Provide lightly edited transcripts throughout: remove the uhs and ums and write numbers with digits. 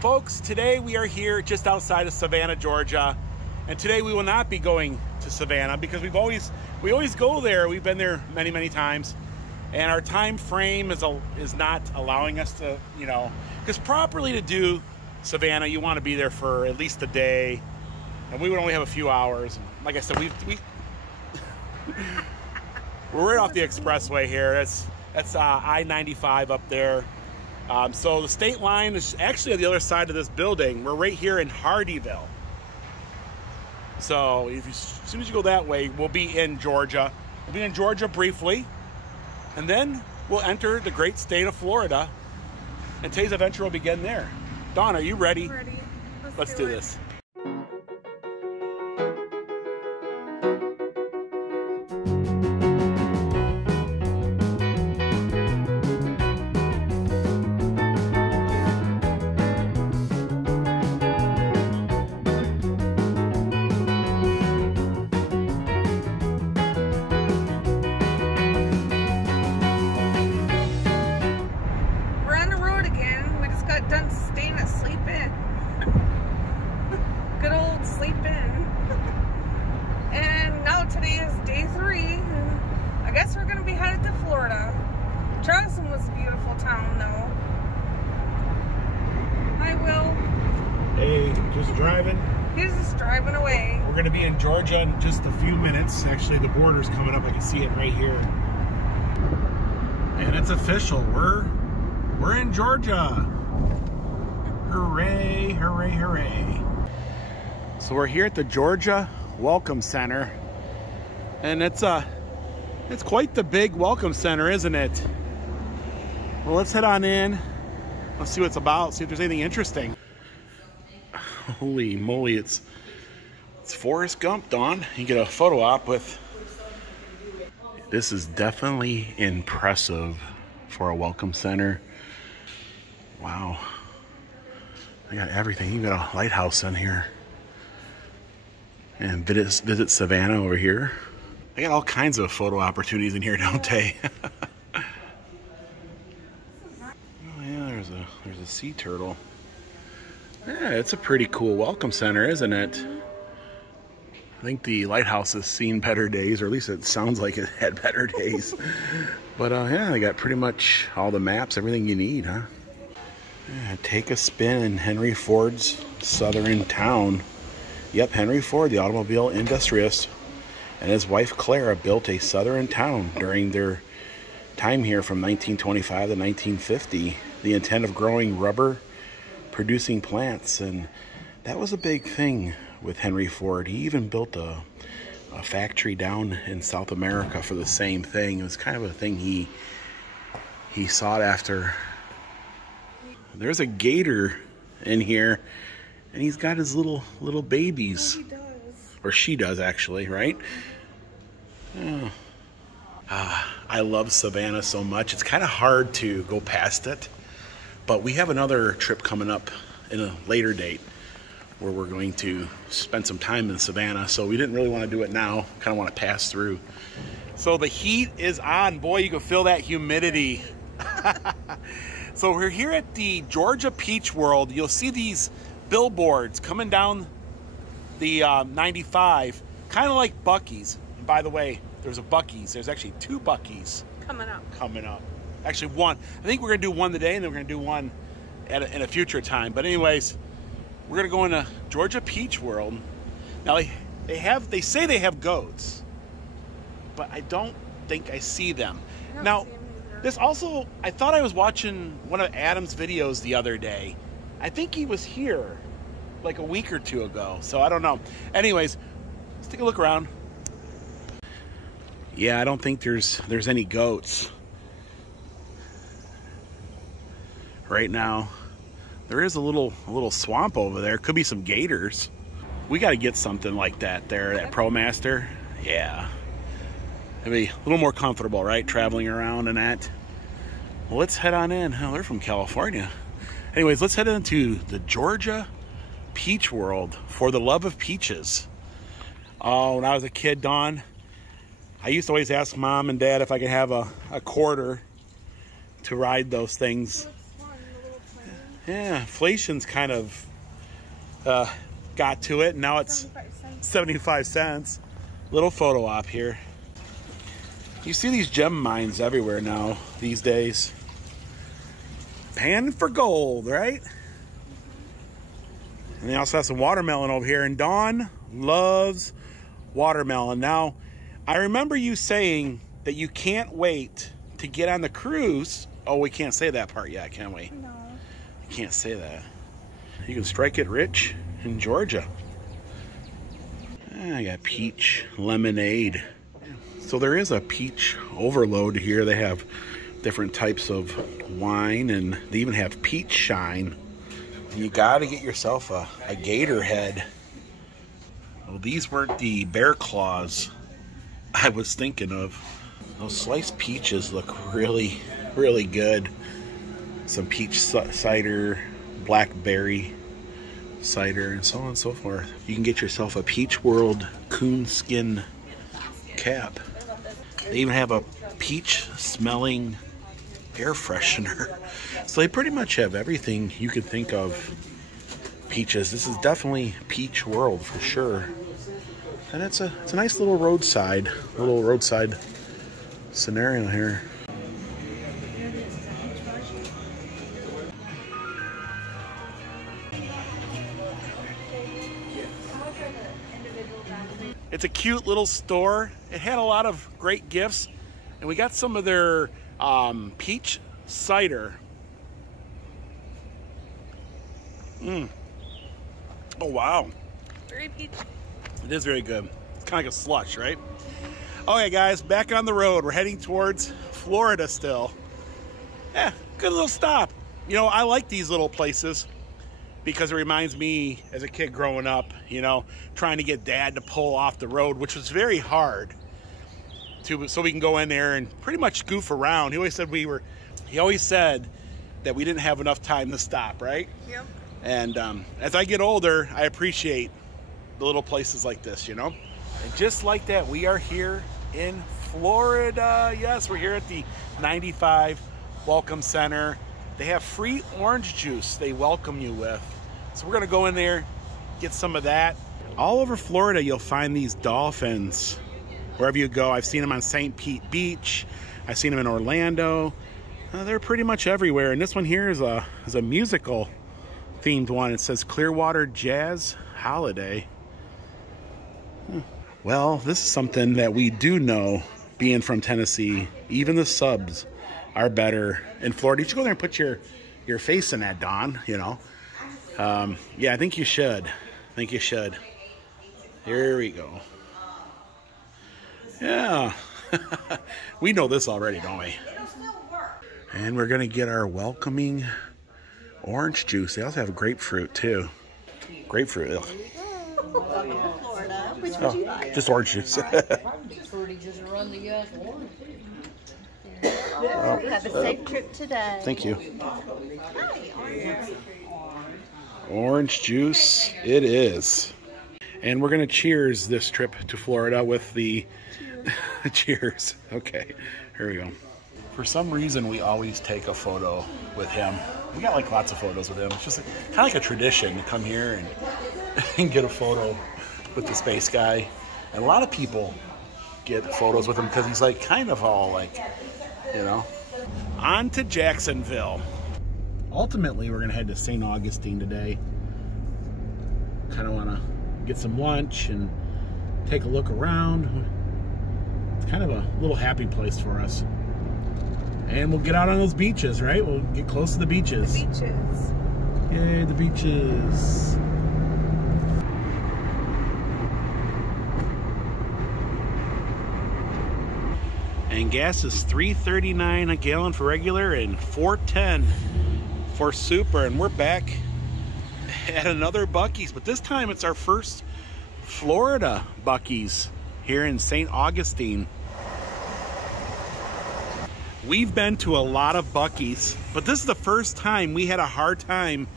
Folks, today we are here just outside of Savannah, Georgia, and today we will not be going to Savannah because we always go there. We've been there many, many times, and our time frame is not allowing us to, because properly to do Savannah, you want to be there for at least a day, and we would only have a few hours. And like I said, we're right off the expressway here. That's I-95 up there. So the state line is actually on the other side of this building. We're right here in Hardeeville. So as soon as you go that way, we'll be in Georgia. We'll be in Georgia briefly, and then we'll enter the great state of Florida, and today's adventure will begin there. Dawn, are you ready? I'm ready. Let's do this. Georgia in just a few minutes. Actually, the border's coming up. I can see it right here. And it's official. We're in Georgia. Hooray, hooray, hooray. So we're here at the Georgia Welcome Center. And it's quite the big welcome center, isn't it? Well, let's head on in. Let's see what it's about. See if there's anything interesting. Holy moly, it's Forrest Gump, Dawn. You get a photo op with. This is definitely impressive for a welcome center. Wow. They got everything. You got a lighthouse in here. And visit Savannah over here. They got all kinds of photo opportunities in here, don't they? Oh yeah, there's a sea turtle. Yeah, it's a pretty cool welcome center, isn't it? I think the lighthouse has seen better days, or at least it sounds like it had better days. But yeah, they got pretty much all the maps, everything you need, huh? Yeah, take a spin in Henry Ford's southern town. Yep, Henry Ford, the automobile industrialist, and his wife Clara built a southern town during their time here from 1925 to 1950. The intent of growing rubber producing plants, and that was a big thing with Henry Ford. He even built a factory down in South America for the same thing. It was kind of a thing he sought after. There's a gator in here, and he's got his little babies. He does. Or she does, actually, right? Oh. I love Savannah so much. It's kind of hard to go past it, but we have another trip coming up in a later date where we're going to spend some time in Savannah, so we didn't really want to do it now. Kind of want to pass through. So the heat is on. Boy, you can feel that humidity. So we're here at the Georgia Peach World. You'll see these billboards coming down the 95, kind of like Buc-ee's. And by the way, there's a Buc-ee's. There's actually two Buc-ee's coming up. Actually, one. I think we're going to do one today, and then we're going to do one in a future time. But anyways, we're gonna go into Georgia Peach World. Now they say they have goats, but I don't think I see them. Now, this also, I thought I was watching one of Adam's videos the other day. I think he was here like a week or two ago, so I don't know. Anyways, let's take a look around. Yeah, I don't think there's any goats right now. There is a little swamp over there. Could be some gators. We got to get something like that there, that ProMaster. Yeah. It'd be a little more comfortable, right? Traveling around and that. Well, let's head on in. Oh, they're from California. Anyways, let's head into the Georgia Peach World for the love of peaches. Oh, when I was a kid, Dawn, I used to always ask Mom and Dad if I could have a quarter to ride those things. Yeah, inflation's kind of got to it. Now it's 75 cents. Little photo op here. You see these gem mines everywhere now these days. Panning for gold, right? And they also have some watermelon over here. And Dawn loves watermelon. Now, I remember you saying that you can't wait to get on the cruise. Oh, we can't say that part yet, can we? No. You can't say that. You can strike it rich in Georgia. I got peach lemonade. So there is a peach overload here. They have different types of wine, and they even have peach shine. You got to get yourself a gator head. Well, these weren't the bear claws I was thinking of. Those sliced peaches look really, really good. Some peach cider, blackberry cider, and so on and so forth. You can get yourself a Peach World coonskin cap. They even have a peach smelling air freshener. So they pretty much have everything you could think of peaches. This is definitely Peach World for sure. And it's a nice little roadside scenario here. It's a cute little store. It had a lot of great gifts, and we got some of their peach cider. Oh wow! Very peach. It is very good. It's kind of like a slush, right? Okay, guys, back on the road. We're heading towards Florida still. Yeah, good little stop. You know, I like these little places because it reminds me as a kid growing up, you know, trying to get Dad to pull off the road, which was very hard so we can go in there and pretty much goof around. He always said that we didn't have enough time to stop, right? Yep. And as I get older, I appreciate the little places like this, you know? And just like that, we are here in Florida. Yes, we're here at the 95 Welcome Center. They have free orange juice they welcome you with. So we're gonna go in there, get some of that. All over Florida, you'll find these dolphins. Wherever you go, I've seen them on St. Pete Beach. I've seen them in Orlando. They're pretty much everywhere. And this one here is a musical themed one. It says Clearwater Jazz Holiday. Well, this is something that we do know, being from Tennessee. Even the subs are better in Florida. You should go there and put your face in that, Dawn, you know. Yeah, I think you should. I think you should. Here we go. Yeah. We know this already, don't we? And we're going to get our welcoming orange juice. They also have grapefruit, too. Grapefruit. Ugh. Florida. Which would you like? Just orange juice. Have a safe trip today. Thank you. Orange juice it is. And we're going to cheers this trip to Florida with the... Cheers. Okay, here we go. For some reason, we always take a photo with him. We got like lots of photos with him. It's just kind of like a tradition to come here and get a photo with the space guy. And a lot of people get photos with him because he's like kind of all like, you know. On to Jacksonville. Ultimately, we're going to head to St. Augustine today. Kind of want to get some lunch and take a look around. It's kind of a little happy place for us. And we'll get out on those beaches, right? We'll get close to the beaches. The beaches. Yay, the beaches. And gas is $3.39 a gallon for regular and $4.10 for super. And we're back at another Buc-ee's, but this time it's our first Florida Buc-ee's here in St. Augustine. We've been to a lot of Buc-ee's, but this is the first time we had a hard time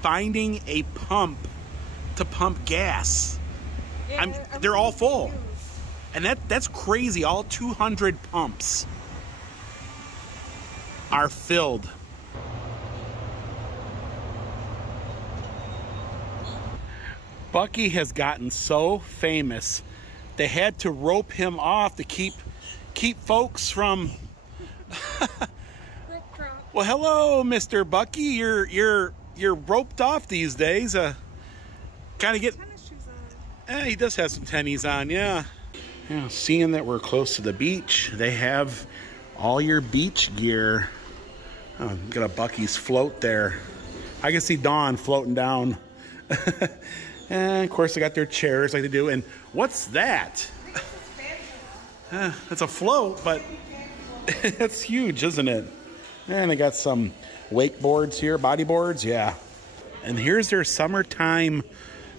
finding a pump to pump gas. Yeah, they're all full. And that's crazy. All 200 pumps are filled. Buc-ee has gotten so famous, they had to rope him off to keep folks from. Well, hello, Mr. Buc-ee. You're roped off these days. Kind of get. Tennis shoes on. He does have some tennies on, yeah. Yeah. Seeing that we're close to the beach, they have all your beach gear. Oh, got a Buc-ee's float there. I can see Dawn floating down. And of course, they got their chairs like they do. And what's that? It's a float, but it's huge, isn't it? And they got some wakeboards here, bodyboards, yeah. And here's their summertime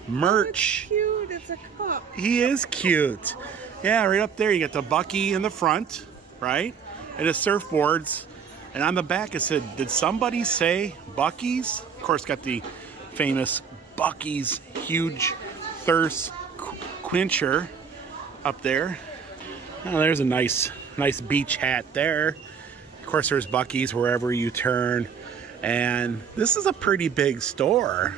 merch. Oh, it's cute. It's a cup. He is cute. Yeah, right up there you got the Buc-ee in the front, right? And his surfboards. And on the back it said, did somebody say Buc-ee's? Of course, got the famous Buc-ee's huge thirst quencher up there. Oh, there's a nice beach hat there. Of course, there's Buc-ee's wherever you turn. And this is a pretty big store.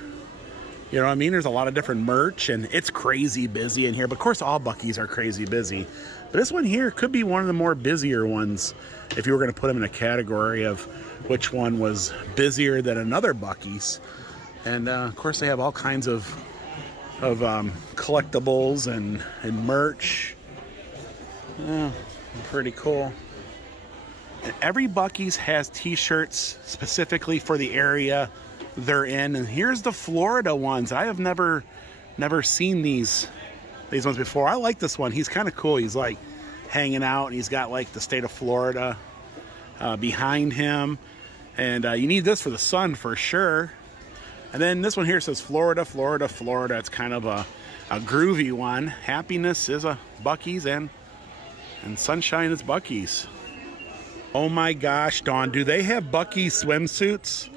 You know what I mean? There's a lot of different merch, and it's crazy busy in here. But of course, all Buc-ee's are crazy busy. But this one here could be one of the more busier ones if you were going to put them in a category of which one was busier than another Buc-ee's. And of course, they have all kinds of collectibles and merch. Yeah, pretty cool. And every Buc-ee's has t-shirts specifically for the area they're in. And here's the Florida ones. I have never seen these ones before. I like this one. He's kind of cool. He's like hanging out, and he's got like the state of Florida behind him. And you need this for the sun for sure. And then this one here says Florida, Florida, Florida. It's kind of a groovy one. Happiness is a Buc-ee's, and sunshine is Buc-ee's. Oh my gosh, Dawn, do they have Buc-ee swimsuits?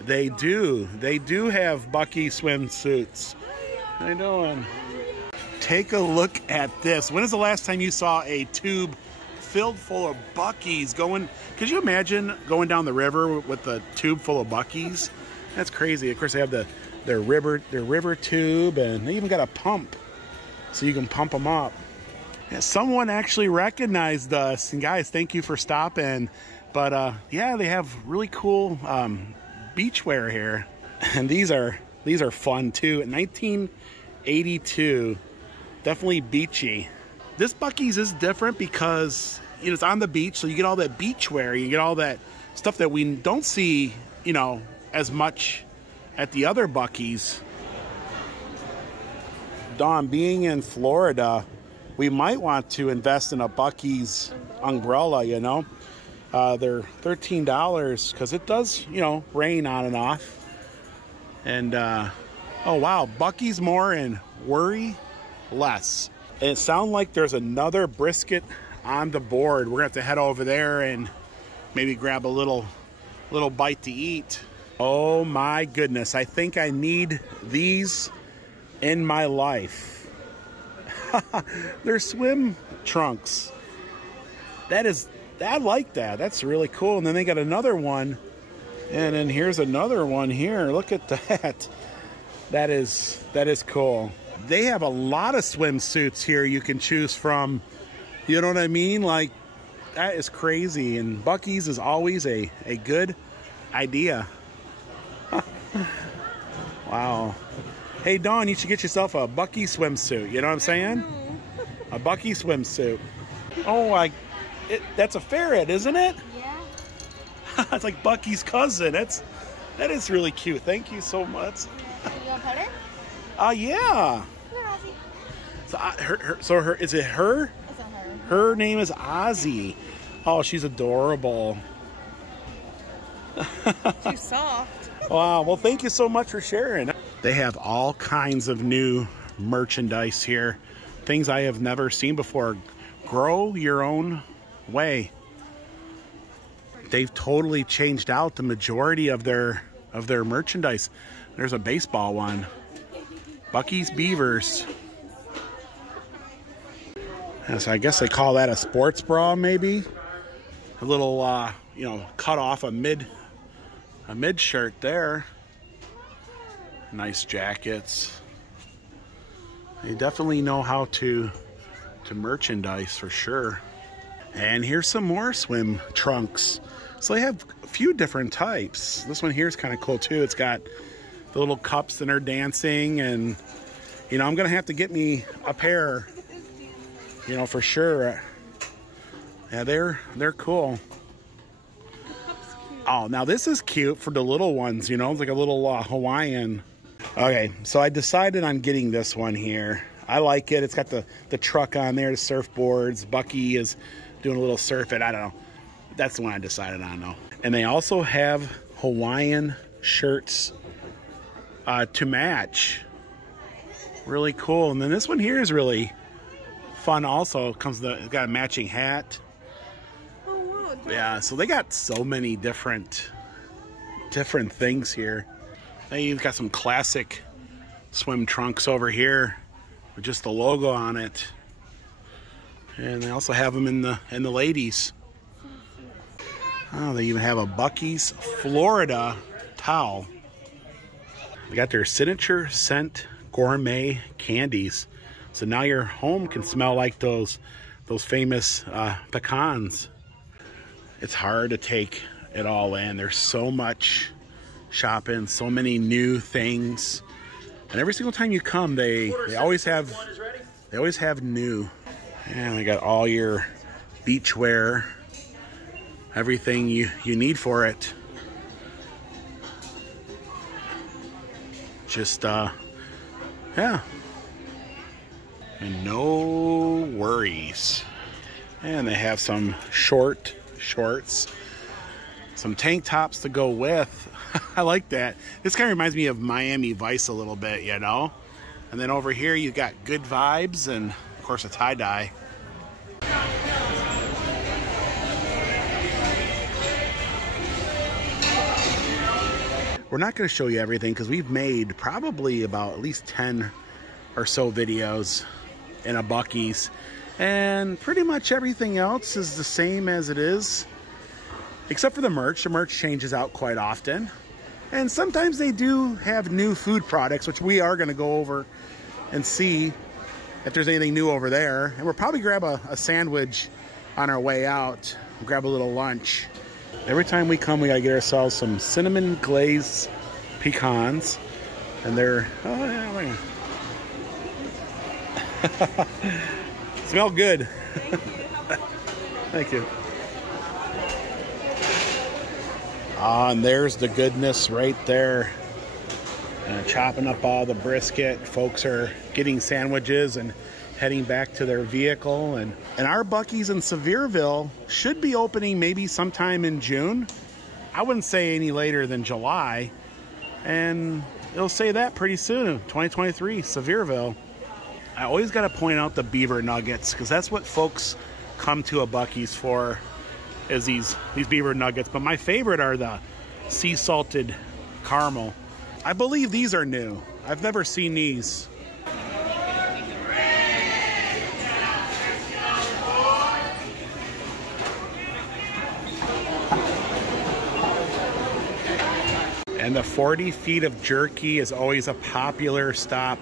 They do. They do have Buc-ee swimsuits. How you doing? Take a look at this. When is the last time you saw a tube filled full of Buc-ee's going? Could you imagine going down the river with a tube full of Buc-ee's? That's crazy. Of course, they have their river tube, and they even got a pump, so you can pump them up. Yeah, someone actually recognized us, and guys, thank you for stopping. But yeah, they have really cool beachwear here, and these are fun too. In 1982, definitely beachy. This Buc-ee's is different because it's on the beach, so you get all that beachwear, you get all that stuff that we don't see, as much at the other Buc-ee's. Dawn, being in Florida, we might want to invest in a Buc-ee's umbrella, They're $13 because it does, rain on and off. And, oh wow, Buc-ee's more and worry less. And it sounds like there's another brisket on the board. We're going to have to head over there and maybe grab a little bite to eat. Oh my goodness, I think I need these in my life. They're swim trunks. I like that. That's really cool. And then they got another one. And then here's another one here. Look at that. That is cool. They have a lot of swimsuits here you can choose from. You know what I mean? Like, that is crazy. And Buc-ee's is always a good idea. Wow. Hey, Dawn, you should get yourself a Buc-ee swimsuit. You know what I'm saying? A Buc-ee swimsuit. Oh, that's a ferret, isn't it? Yeah. It's like Buc-ee's cousin. That is really cute. Thank you so much. You want to pet her? Yeah. So is it her? It's on her. Her name is Ozzy. Oh, she's adorable. She's soft. Wow. Well, thank you so much for sharing. They have all kinds of new merchandise here. Things I have never seen before. Grow your own way. They've totally changed out the majority of their merchandise. There's a baseball one. Buc-ee's Beavers. So I guess they call that a sports bra, maybe. A little, cut off a mid shirt there. Nice jackets. They definitely know how to merchandise for sure. And here's some more swim trunks. So they have a few different types. This one here is kind of cool too. It's got the little cups that are dancing, and you know, I'm gonna have to get me a pair, you know, for sure. Yeah, they're cool. Oh, now this is cute for the little ones, you know, it's like a little Hawaiian. Okay, so I decided on getting this one here. I like it. It's got the truck on there, the surfboards. Buc-ee is doing a little surfing. I don't know. That's the one I decided on, though. And they also have Hawaiian shirts to match. Really cool. And then this one here is really fun also. It's got a matching hat. Oh, wow. Yeah, so they got so many different things here. They've got some classic swim trunks over here with just the logo on it. And they also have them in the ladies. Oh, they even have a Buc-ee's Florida towel. They got their signature scent gourmet candies. So now your home can smell like those famous pecans. It's hard to take it all in. There's so much shopping, so many new things. And every single time you come, they always have new. And they got all your beachwear, everything you need for it. Just yeah. And no worries. And they have some shorts, some tank tops to go with. I like that. This kind of reminds me of Miami Vice a little bit, you know? And then over here you got Good Vibes and, of course, a tie-dye. We're not going to show you everything because we've made probably about at least 10 or so videos in a Buc-ee's. And pretty much everything else is the same as it is, except for the merch. The merch changes out quite often. And sometimes they do have new food products, which we are going to go over and see if there's anything new over there. And we'll probably grab a sandwich on our way out. We'll grab a little lunch. Every time we come, we got to get ourselves some cinnamon glazed pecans. And they're, oh yeah, smell good. Thank you. And there's the goodness right there. Chopping up all the brisket. Folks are getting sandwiches and heading back to their vehicle. And our Buc-ee's in Sevierville should be opening maybe sometime in June. I wouldn't say any later than July. And it'll say that pretty soon, 2023, Sevierville. I always got to point out the beaver nuggets because that's what folks come to a Buc-ee's for, is these beaver nuggets. But my favorite are the sea salted caramel. I believe these are new. I've never seen these. And the 40 feet of jerky is always a popular stop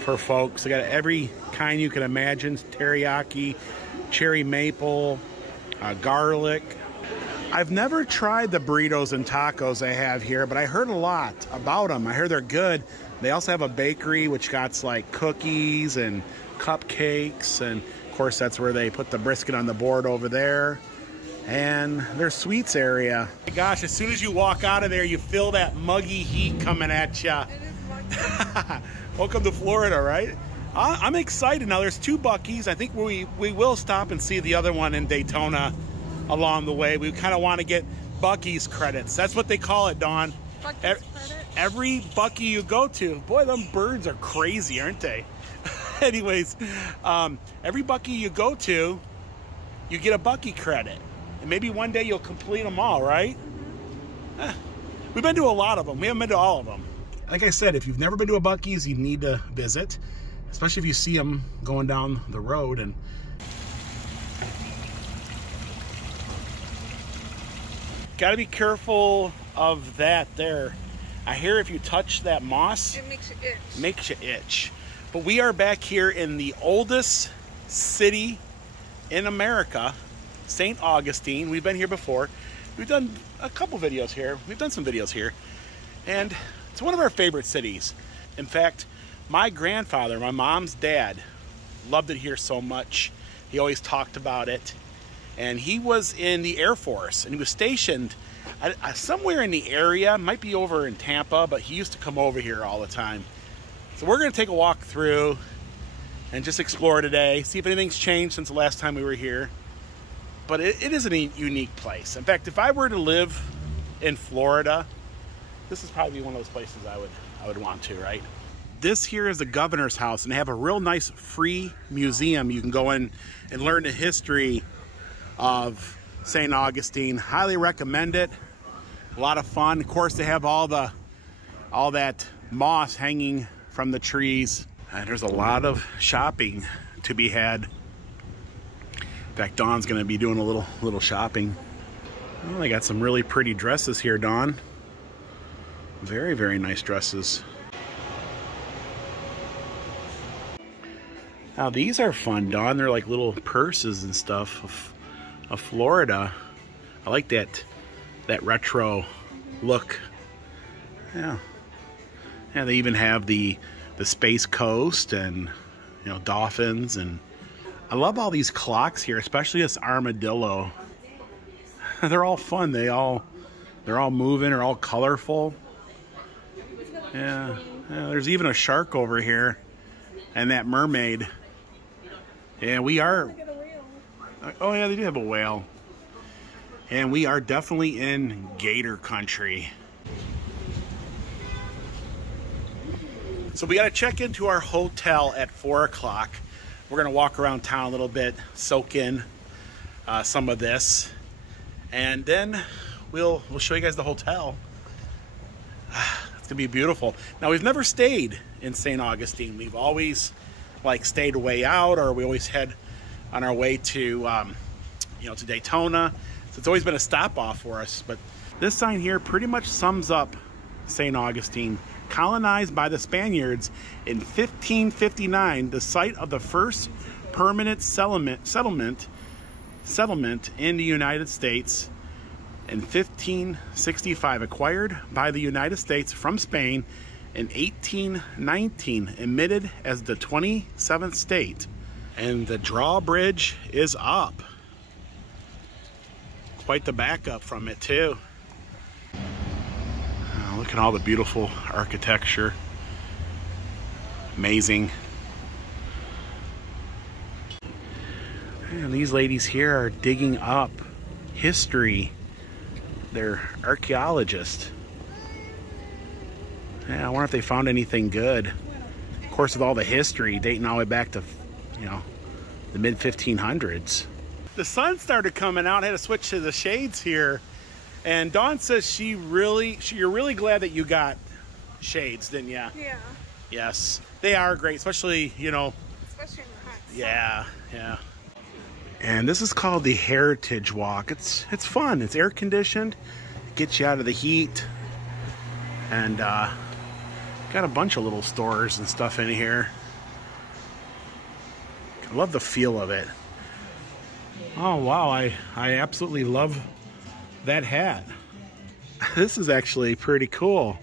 for folks. They got every kind you can imagine: teriyaki, cherry maple, garlic. I've never tried the burritos and tacos they have here, but I heard a lot about them. I heard they're good. They also have a bakery which got like cookies and cupcakes, and of course that's where they put the brisket on the board over there. And their sweets area. Gosh, as soon as you walk out of there, you feel that muggy heat coming at you. It is muggy. Welcome to Florida, right? I'm excited. Now, there's two Buc-ee's. I think we will stop and see the other one in Daytona along the way. We kind of want to get Buc-ee's credits. That's what they call it, Dawn. Buc-ee's credit? Every Buc-ee you go to, boy, them birds are crazy, aren't they? Anyways, every Buc-ee you go to, you get a Buc-ee credit. And maybe one day you'll complete them all, right? We've been to a lot of them. We haven't been to all of them. Like I said, if you've never been to a Buc-ee's, you need to visit, especially if you see them going down the road. And got to be careful of that there. I hear if you touch that moss, It makes you itch. makes you itch. But we are back here in the oldest city in America, St. Augustine. We've been here before. We've done a couple videos here. We've done some videos here. And it's one of our favorite cities. In fact, my grandfather, my mom's dad, loved it here so much. He always talked about it. And he was in the Air Force, and he was stationed somewhere in the area, might be over in Tampa, but he used to come over here all the time. So we're gonna take a walk through and just explore today, see if anything's changed since the last time we were here. But it is a unique place. In fact, if I were to live in Florida, this is probably one of those places I would want to, right? This here is the governor's house, and they have a real nice free museum. You can go in and learn the history of St. Augustine. Highly recommend it. A lot of fun. Of course, they have all that moss hanging from the trees. And there's a lot of shopping to be had. In fact, Dawn's gonna be doing a little shopping. Oh, they got some really pretty dresses here, Dawn. Very, very nice dresses. Now these are fun, Dawn. They're like little purses and stuff of Florida. I like that retro look. Yeah. Yeah, they even have the Space Coast and, you know, dolphins, and I love all these clocks here, especially this armadillo. They're all fun. They're all moving, they're all colorful. Yeah. Yeah, there's even a shark over here and that mermaid. Yeah, we are. Oh yeah, they do have a whale. And we are definitely in gator country. So we got to check into our hotel at 4 o'clock. We're going to walk around town a little bit, soak in some of this, and then we'll show you guys the hotel. It's gonna be beautiful. Now, we've never stayed in St. Augustine. We've always like stayed way out, or we always head on our way to you know, to Daytona. So it's always been a stop off for us. But this sign here pretty much sums up St. Augustine. Colonized by the Spaniards in 1559, the site of the first permanent settlement in the United States. In 1565, acquired by the United States from Spain. In 1819, admitted as the 27th state. And the drawbridge is up. Quite the backup from it too. Look at all the beautiful architecture. Amazing. And these ladies here are digging up history. They're archaeologists. Yeah, I wonder if they found anything good. Of course, with all the history dating all the way back to, you know, the mid 1500s. The sun started coming out. I had to switch to the shades here. And Dawn says you're really glad that you got shades, didn't you? Yeah. Yes, they are great, especially, you know. Especially in the hot sun. Yeah, yeah. And this is called the Heritage Walk. It's fun. It's air conditioned. It gets you out of the heat. And got a bunch of little stores and stuff in here. I love the feel of it. Oh wow, I absolutely love that hat. This is actually pretty cool.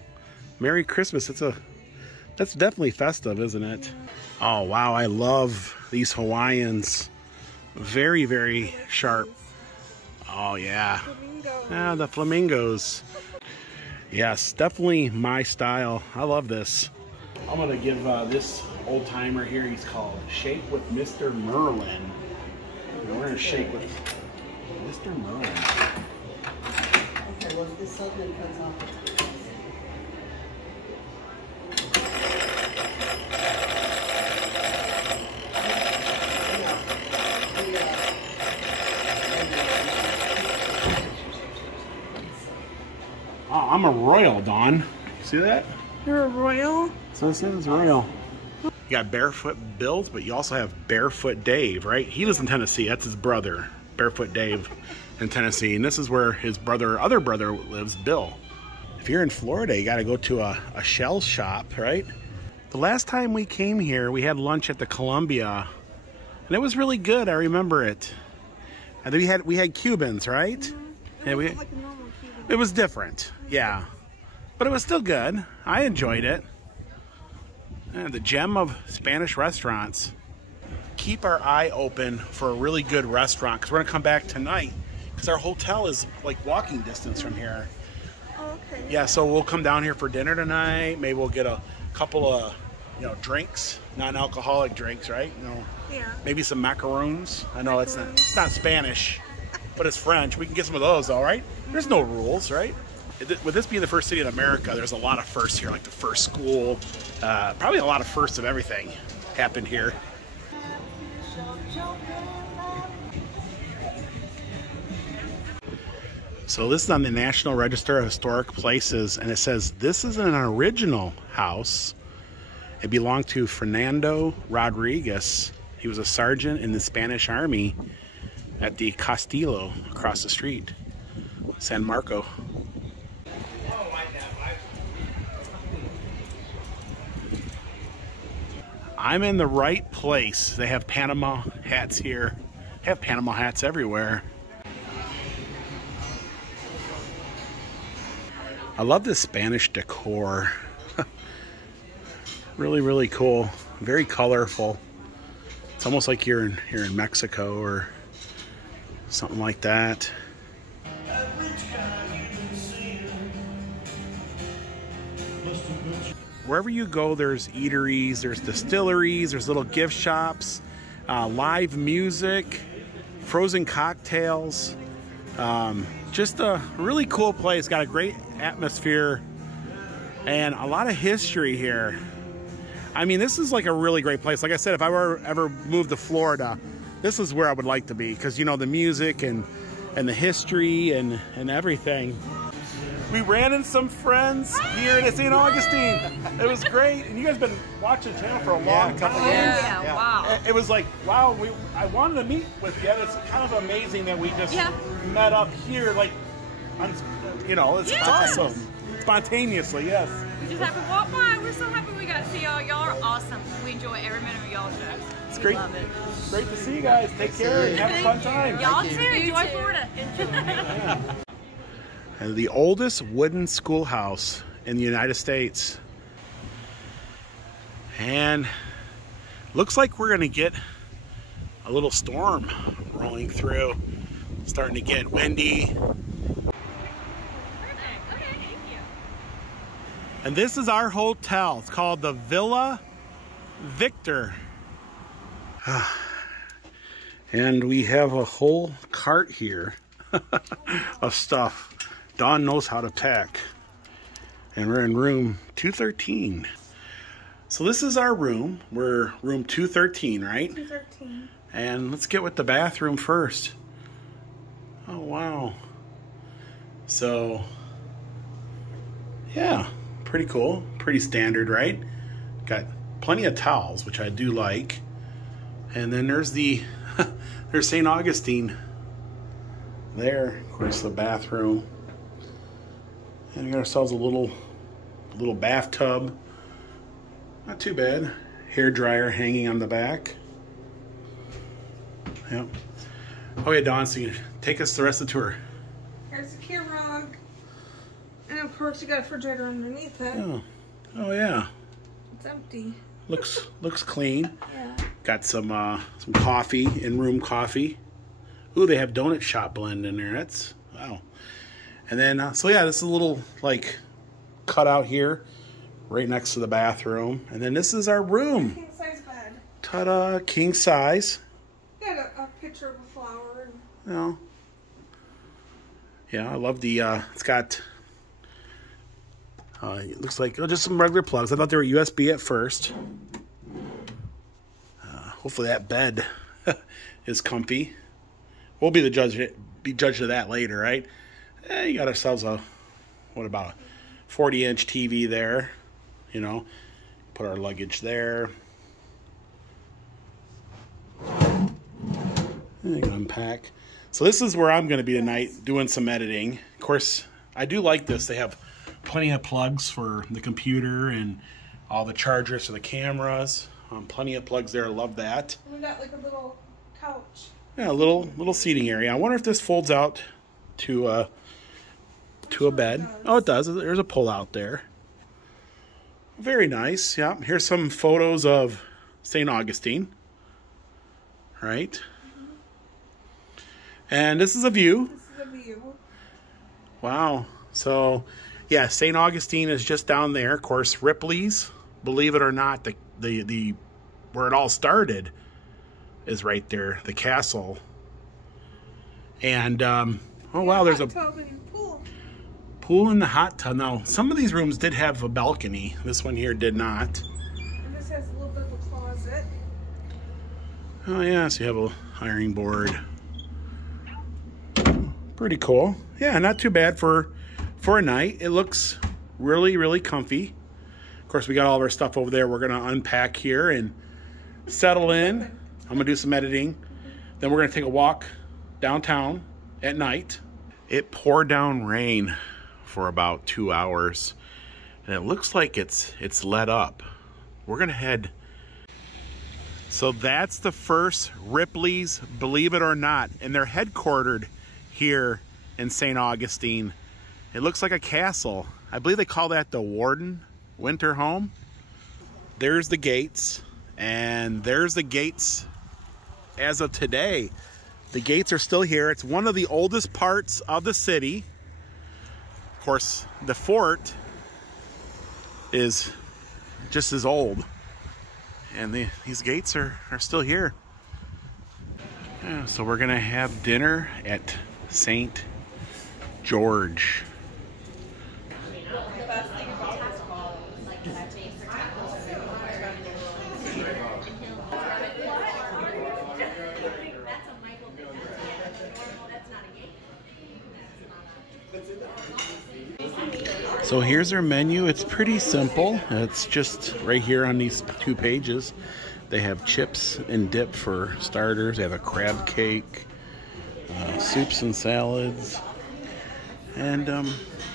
Merry Christmas. That's definitely festive, isn't it? Oh wow, I love these Hawaiians. Very, very sharp. Oh yeah. Yeah, the flamingos. Yes, definitely my style. I love this. I'm gonna give this old timer here, he's called Shake with Mr. Merlin. We're gonna shake with Mr. Merlin. Okay, well, if this segment comes off. Oh, I'm a royal, Dawn. See that? You're a royal? So it says royal. You got Barefoot Bill, but you also have Barefoot Dave, right? He lives in Tennessee. That's his brother, Barefoot Dave, in Tennessee. And this is where his other brother lives, Bill. If you're in Florida, you got to go to a shell shop, right? The last time we came here, we had lunch at the Columbia, and it was really good. I remember it. And then we had Cubans, right? Mm-hmm. It was like a normal Cuban. It was different, yeah, but it was still good. I enjoyed it. The gem of Spanish restaurants. Keep our eye open for a really good restaurant because we're gonna come back tonight because our hotel is like walking distance from here. Oh, okay. Yeah, so we'll come down here for dinner tonight. Maybe we'll get a couple of, drinks, non-alcoholic drinks, right? Yeah. Maybe some macaroons. I know it's not Spanish, but it's French. We can get some of those, all right? There's no rules, right? With this being the first city in America, there's a lot of firsts here, like the first school. Probably a lot of firsts of everything happened here. So this is on the National Register of Historic Places, and it says this is an original house. It belonged to Fernando Rodriguez. He was a sergeant in the Spanish Army at the Castillo across the street, San Marco. I'm in the right place. They have Panama hats here. They have Panama hats everywhere. I love this Spanish decor. Really, really cool. Very colorful. It's almost like you're in Mexico or something like that. Wherever you go, there's eateries, there's distilleries, there's little gift shops, live music, frozen cocktails. Just a really cool place. Got a great atmosphere and a lot of history here. I mean, this is like a really great place. Like I said, if I were ever moved to Florida, this is where I would like to be because, the music and the history and everything. We ran into some friends here at St. Augustine. It was great. And you guys have been watching the channel for a long time. Yeah, wow. It was like, wow, I wanted to meet with you. It's kind of amazing that we just met up here. Like, it's awesome. Spontaneously, yes. We just happened to walk by. We're so happy we got to see y'all. Y'all are awesome. We enjoy every minute of y'all's shows. It's great. Love it. Great to see you guys. Take care and have a fun time. Y'all too. Enjoy Florida. The oldest wooden schoolhouse in the United States. And looks like we're going to get a little storm rolling through. Starting to get windy. And this is our hotel. It's called the Villa Victor. And we have a whole cart here of stuff. Dawn knows how to pack. And we're in room 213. So this is our room. We're room 213, right? 213. And let's get with the bathroom first. Oh, wow. So, yeah, pretty cool. Pretty standard, right? Got plenty of towels, which I do like. And then there's there's St. Augustine. There, of course, the bathroom. And we got ourselves a little bathtub. Not too bad. Hair dryer hanging on the back. Yep. Okay, Dawn, so you take us the rest of the tour. Here's the cure rug. And of course you got a refrigerator underneath it. Oh yeah. It's empty. Looks clean. Yeah. Got some coffee, in-room coffee. Ooh, they have donut shop blend in there. That's wow. And then so yeah, this is a little like cutout here, right next to the bathroom. And then this is our room. King size bed. Ta-da, king size. Got a picture of a flower. Yeah, I love the it's got it looks like just some regular plugs. I thought they were USB at first. Hopefully that bed is comfy. We'll be judge of that later, right? You got ourselves what about a 40-inch TV there, put our luggage there. And you can unpack. So this is where I'm going to be tonight, doing some editing. Of course, I do like this. They have plenty of plugs for the computer and all the chargers for the cameras. Plenty of plugs there. Love that. We got like a little couch. Yeah, a little seating area. I wonder if this folds out to a bed. Oh, it does. There's a pull out there. Very nice. Yeah. Here's some photos of St. Augustine. Right. And this is a view. This is a view. Wow. So, yeah, St. Augustine is just down there. Of course, Ripley's, believe it or not, the where it all started is right there, the castle. And oh wow, there's a pool in the hot tub. Now, some of these rooms did have a balcony. This one here did not. And this has a little bit of a closet. Oh yeah, so you have a ironing board. Pretty cool. Yeah, not too bad for a night. It looks really, really comfy. Of course, we got all of our stuff over there. We're gonna unpack here and settle in. I'm gonna do some editing. Then we're gonna take a walk downtown at night. It poured down rain for about 2 hours, and it looks like it's let up. We're gonna head. So that's the first Ripley's, believe it or not, and they're headquartered here in St. Augustine. It looks like a castle. I believe they call that the Warden Winter Home. There's the gates, and there's the gates as of today. The gates are still here. It's one of the oldest parts of the city. Of course, the fort is just as old, and these gates are still here. Yeah, so we're gonna have dinner at St. George. So here's their menu. It's pretty simple. It's just right here on these 2 pages. They have chips and dip for starters. They have a crab cake, soups and salads. And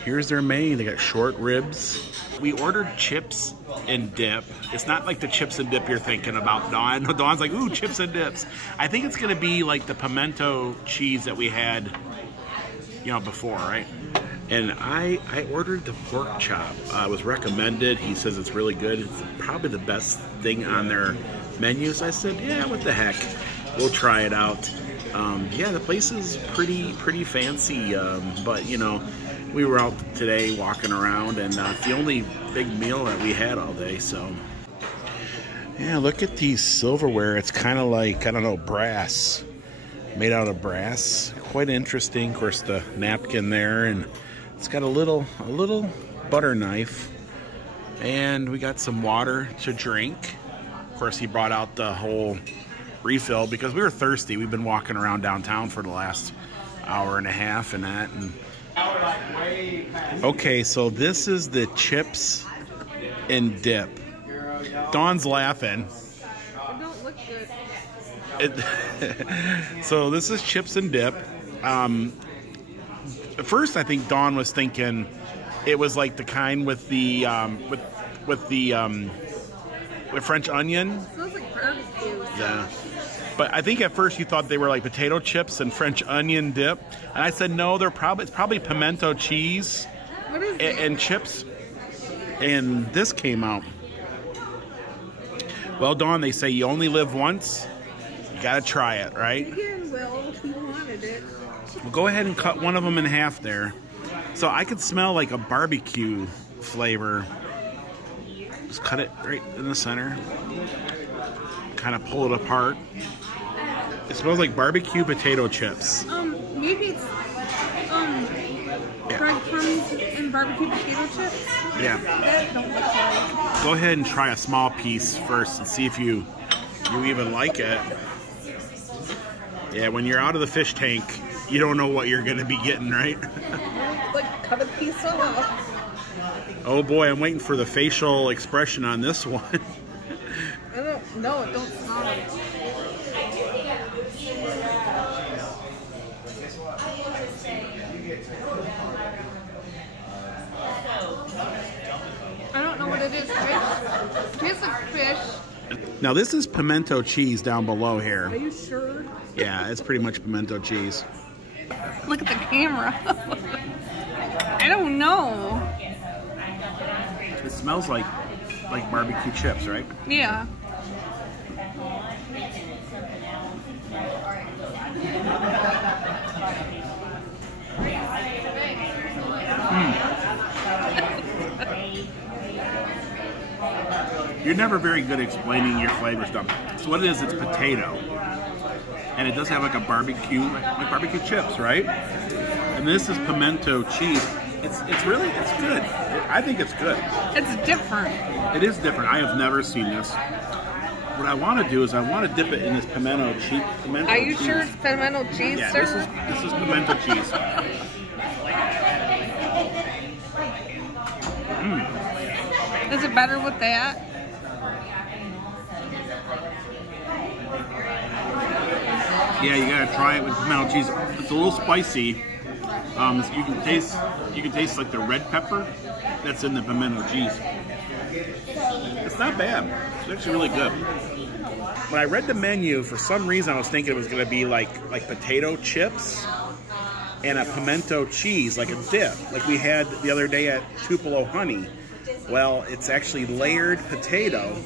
here's their main. They got short ribs. We ordered chips and dip. It's not like the chips and dip you're thinking about, Dawn. Dawn's like, ooh, chips and dips. I think it's going to be like the pimento cheese that we had, you know, before, right? And I ordered the pork chop. It was recommended. He says it's really good. It's probably the best thing on their menu. So I said, yeah, what the heck? We'll try it out. Yeah, the place is pretty fancy. But, you know, we were out today walking around, and it's the only big meal that we had all day. So, yeah, look at these silverware. It's kind of like, I don't know, brass. Made out of brass. Quite interesting. Of course, the napkin there, and it's got a little butter knife, and we got some water to drink. Of course, he brought out the whole refill because we were thirsty. We've been walking around downtown for the last hour and a half and that. And okay, so this is the chips and dip. Dawn's laughing. It don't look good. So this is chips and dip. At first, I think Dawn was thinking it was like the kind with the with French onion. It smells like barbecue. Yeah, but I think at first you thought they were like potato chips and French onion dip, and I said no, it's probably pimento cheese What is and chips. And this came out. Well, Dawn, they say you only live once. You gotta try it, right? Again, Will, he wanted it. Well, go ahead and cut one of them in half there. So I could smell like a barbecue flavor. Just cut it right in the center. Kind of pull it apart. It smells like barbecue potato chips. Maybe it's breadcrumbs and barbecue potato chips. Yeah. That don't look like. Go ahead and try a small piece first and see if you even like it. Yeah, when you're out of the fish tank, you don't know what you're gonna be getting, right? Like, cut a piece off. Oh boy, I'm waiting for the facial expression on this one. I don't know, it don't smell like it. I don't know what what it is. Fish. Tastes like fish. Now this is pimento cheese down below here. Are you sure? Yeah, it's pretty much pimento cheese. Look at the camera. I don't know. It smells like barbecue chips, right? Yeah. You're never very good at explaining your flavor stuff. So what it is, it's potato. And it does have like a barbecue, like barbecue chips, right? And this is pimento cheese. It's good. I think it's good. It's different. It is different. I have never seen this. What I want to do is I want to dip it in this pimento cheese. Are you sure it's pimento cheese, Yeah, sir? this is pimento cheese. Is it better with that? Yeah, you gotta try it with pimento cheese. It's a little spicy. You can taste like the red pepper that's in the pimento cheese. It's not bad. It's actually really good. When I read the menu, for some reason I was thinking it was gonna be like potato chips and a pimento cheese, like a dip, like we had the other day at Tupelo Honey. Well, it's actually layered potato,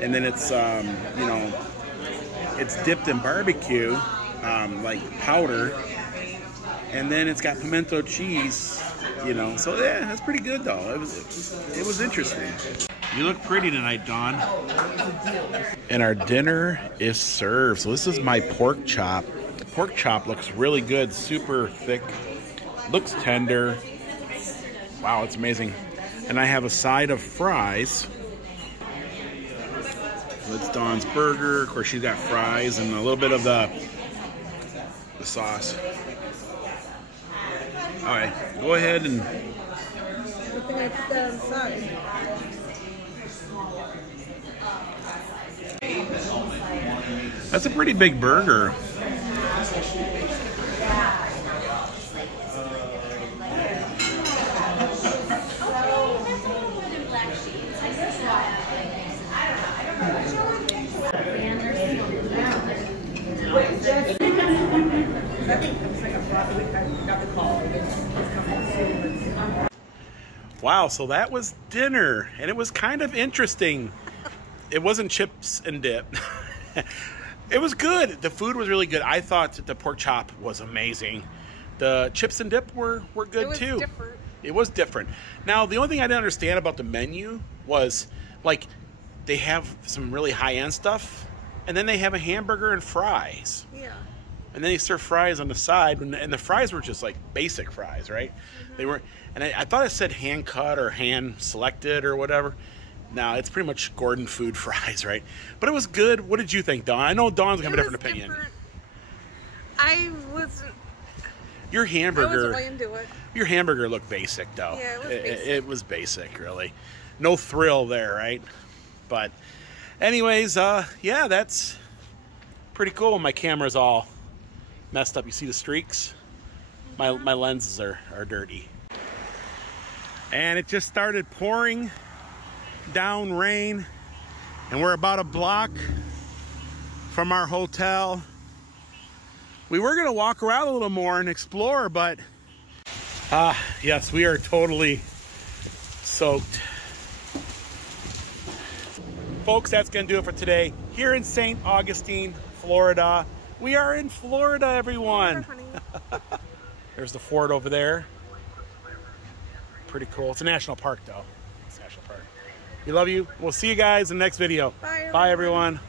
and then it's you know, it's dipped in barbecue, like powder, and then it's got pimento cheese, you know. So yeah, that's pretty good though. It was interesting. You look pretty tonight, Dawn. And our dinner is served. So this is my pork chop. The pork chop looks really good, super thick, looks tender. Wow, it's amazing. And I have a side of fries. That's Dawn's burger. Of course, she's got fries and a little bit of the sauce. All right, go ahead and. Good thing I put that inside. That's a pretty big burger. Wow, so that was dinner, and it was kind of interesting. It wasn't chips and dip. It was good. The food was really good. I thought the pork chop was amazing. The chips and dip were good too. Different. It was different. Now, the only thing I didn't understand about the menu was, like, they have some really high-end stuff, and then they have a hamburger and fries. Yeah. And then they serve fries on the side, and the fries were just like basic fries, right? Mm-hmm. They weren't, and I thought it said hand cut or hand selected or whatever. No, it's pretty much Gordon food fries, right? But it was good. What did you think, Dawn? I know Dawn's gonna have a different opinion. Different. I wasn't. Your hamburger. I wasn't really into it. Your hamburger looked basic, though. Yeah, it was basic. It was basic, really. No thrill there, right? But, anyways, yeah, that's pretty cool. My camera's all messed up. You see the streaks? My lenses are dirty. And it just started pouring down rain, and we're about a block from our hotel. We were gonna walk around a little more and explore, but yes, we are totally soaked. Folks, that's gonna do it for today here in St. Augustine, Florida. We are in Florida, everyone. There's the fort over there. Pretty cool. It's a national park, though. It's a national park. We love you. We'll see you guys in the next video. Bye, everyone. Bye, everyone.